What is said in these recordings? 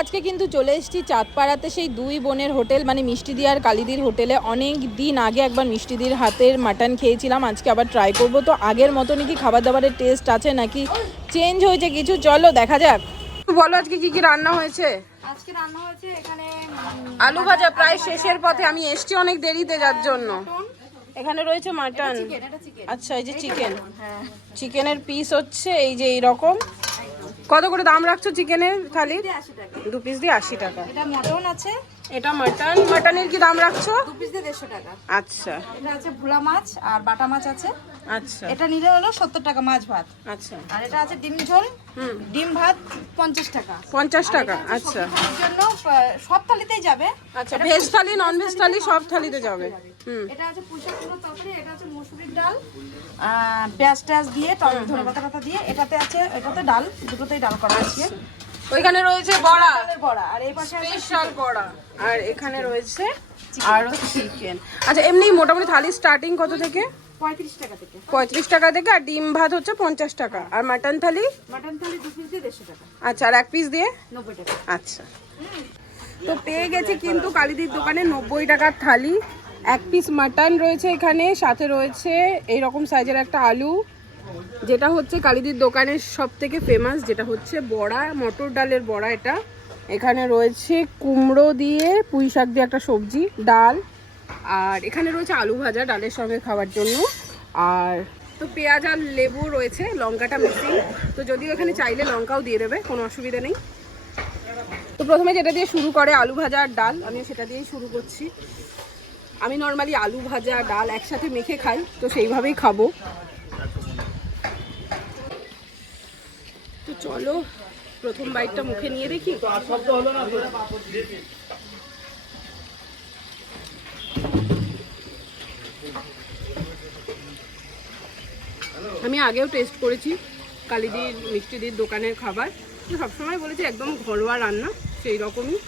আজকে কিন্তু চলে এসেছি চাঁদপাড়াতে সেই দুই বোনের হোটেল, মানে মিষ্টিদি আর কালিদির হোটেলে। অনেক দিন আগে একবার মিষ্টিদির হাতের মাটন খেয়েছিলাম, আজকে আবার ট্রাই করব। তো আগের মতনই কি খাবার দাবারের টেস্ট আছে নাকি চেঞ্জ হয়েছে কিছু, চলো দেখা যাক। বলো আজকে কি কি রান্না হয়েছে? আজকে রান্না হয়েছে এখানে আলু ভাজা, প্রায় শেষের পথে, আমি এসছি অনেক দেরিতে যার জন্য। এখানে রয়েছে মাটন, আচ্ছা এই যে চিকেন, চিকেনের পিস হচ্ছে এই যে এইরকম। কত করে দাম রাখছো চিকেনের থালি? 2 পিস দিয়ে 80 টাকা। এটা মটন আছে, এটা মাটন, মাটনের কি দাম রাখছো? 2 পিস দিয়ে 150 টাকা। আচ্ছা, এটা আছে ভোলা মাছ আর বাটা মাছ আছে। আচ্ছা, এটা নিলে হলো 70 টাকা মাছ ভাত। আচ্ছা, আর এটা আছে ডিম ঝোল, ডিম ভাত 50 টাকা। 50 টাকা, আচ্ছা। এর জন্য সব থালিতেই যাবে। আচ্ছা, ভেজ থালি নন ভেজ থালি সব থালিতে যাবে। এটা আছে পুঁইশাক কুমড়োর তরকারি, এটা আছে মসুরির ডাল, পেঁয়াজ টাজ দিয়ে ধনেপাতা পাতা দিয়ে। এটাতে আছে, এটাতে ডাল, দুটোতেই ডাল করা আছে। ওইখানে রয়েছে বড়া, বড়া, আর এই পাশে আছে স্পেশাল বড়া, আর এখানে রয়েছে আরো চিকেন। আচ্ছা, এমনি মোটামুটি থালি স্টার্টিং কত থেকে? 35 টাকা থেকে। 35 টাকা থেকে, আর ডিম ভাত হচ্ছে 50 টাকা। আর মাটন থালি? মাটন থালি 2 পিস দিয়ে 150 টাকা। আচ্ছা, আর 1 পিস দিয়ে 90 টাকা। আচ্ছা, তো পেয়ে গেছি কিন্তু কালিদির দোকানে 90 টাকার থালি। 1 পিস মাটন রয়েছে এখানে, সাথে রয়েছে এইরকম সাইজের একটা আলু, যেটা হচ্ছে কালিদির দোকানের সব থেকে ফেমাস, যেটা হচ্ছে বড়া, মটর ডালের বড়া এটা। এখানে রয়েছে কুমড়ো দিয়ে পুঁই শাক দিয়ে একটা সবজি, ডাল, আর এখানে রয়েছে আলু ভাজা ডালের সঙ্গে খাওয়ার জন্য। আর তো পেঁয়াজ আর লেবু রয়েছে, লঙ্কাটা মিসিং, তো যদিও এখানে চাইলে লঙ্কাও দিয়ে দেবে, কোনো অসুবিধা নেই। তো প্রথমে যেটা দিয়ে শুরু করে আলু ভাজা আর ডাল, আমিও সেটা দিয়েই শুরু করছি। আমি নর্মালি আলু ভাজা ডাল একসাথে মেখে খাই, তো সেইভাবেই খাবো। তো চলো প্রথম বাইটটা মুখে নিয়ে দেখি। আমি আগেও টেস্ট করেছি কালিদির মিষ্টিদির দোকানের খাবার, তো সবসময় বলেছি একদম ঘরোয়া রান্না, সেই রকমই।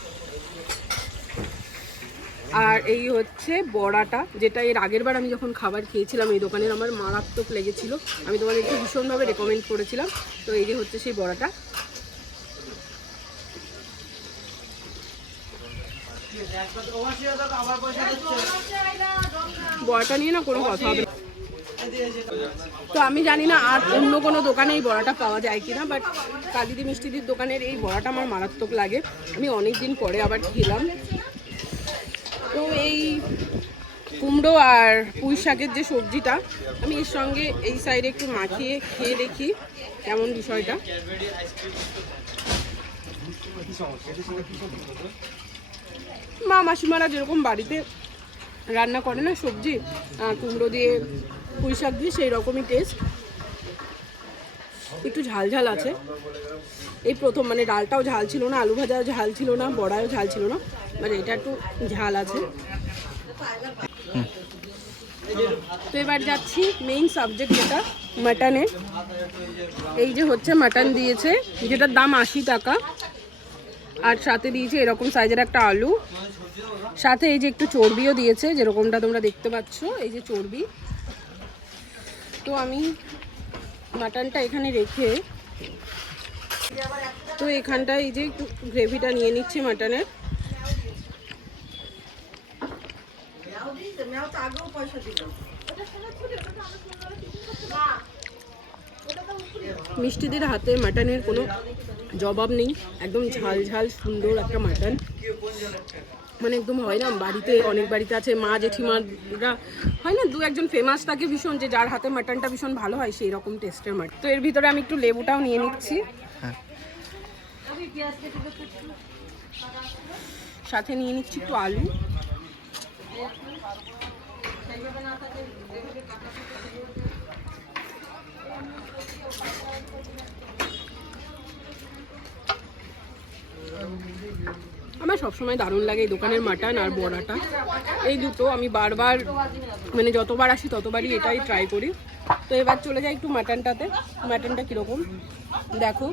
আর এই হচ্ছে বড়াটা, যেটা এর আগের বার আমি যখন খাবার খেয়েছিলাম এই দোকানের, আমার মারাত্মক লেগেছিল, আমি তোমাদেরকে ভীষণভাবে রেকমেন্ড করেছিলাম। তো এই যে হচ্ছে সেই বড়াটা। বড়াটা নিয়ে না কোনো কথা হবে না। তো আমি জানি না আর অন্য কোনো দোকানে এই বড়াটা পাওয়া যায় কিনা, বাট কালিদি মিষ্টিদির দোকানের এই বড়াটা আমার মারাত্মক লাগে। আমি অনেক দিন পরে আবার খেলাম। তো এই কুমড়ো আর পুঁই শাকের যে সবজিটা, আমি এর সঙ্গে এই সাইডে একটু মাখিয়ে খেয়ে দেখি কেমন বিষয়টা। মা মাসিমারা যেরকম বাড়িতে রান্না করে না সবজি, কুমড়ো দিয়ে পুঁই শাক দিয়ে, সেই রকমই টেস্ট। একটু ঝাল ঝাল আছে, এই প্রথম, মানে ডালটাও ঝাল ছিল না, আলু ভাজাও ঝাল ছিল না, বড়াও ঝাল ছিল না, মানে এটা একটু ঝাল আছে। তো এবার যাচ্ছি মেইন সাবজেক্ট, যেটা মাটনের। এই যে হচ্ছে মাটন দিয়েছে, যেটার দাম 80 টাকা, আর সাথে দিয়েছে এরকম সাইজের একটা আলু, সাথে এই যে একটু চর্বিও দিয়েছে, যেরকমটা তোমরা দেখতে পাচ্ছ, এই যে চর্বি। তো আমি মাটনটা এখানে রেখে, তো এখানটায় এই যে একটু গ্রেভিটা নিয়ে নিচ্ছি মাটনের। মিষ্টিদের হাতে মাটনের কোনো জবাব নেই, একদম ঝাল ঝাল সুন্দর একটা মাটন, মানে একদম হয় না, বাড়িতে অনেক বাড়িতে আছে মা জেঠিমারা হয় না, 2-1 ফেমাস থাকে ভীষণ, যে যার হাতে মাটনটা ভীষণ ভালো হয়, সেই রকম টেস্টের মাটন। তো এর ভিতরে আমি একটু লেবুটাও নিয়ে নিচ্ছি, সাথে নিয়ে নিচ্ছি একটু আলু। আমার সবসময় দারুণ লাগে এই দোকানের মাটন আর বড়াটা, এই দুটো আমি বারবার, মানে যতবার আসি ততবারই এটাই ট্রাই করি। তো এবার চলে যাই একটু মাটনটাতে। মাটনটা কীরকম দেখো,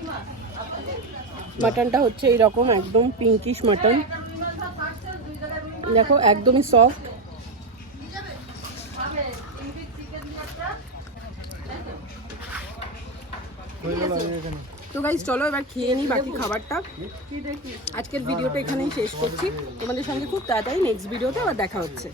মাটনটা হচ্ছে এইরকম একদম পিঙ্কিশ মাটন, দেখো একদমই সফট। তো গাইস চলো এবার খেয়ে নিই বাকি খাবারটা। আজকের ভিডিওটা এখানেই শেষ করছি। তোমাদের সঙ্গে খুব তাড়াতাড়ি নেক্সট ভিডিওতে আবার দেখা হচ্ছে।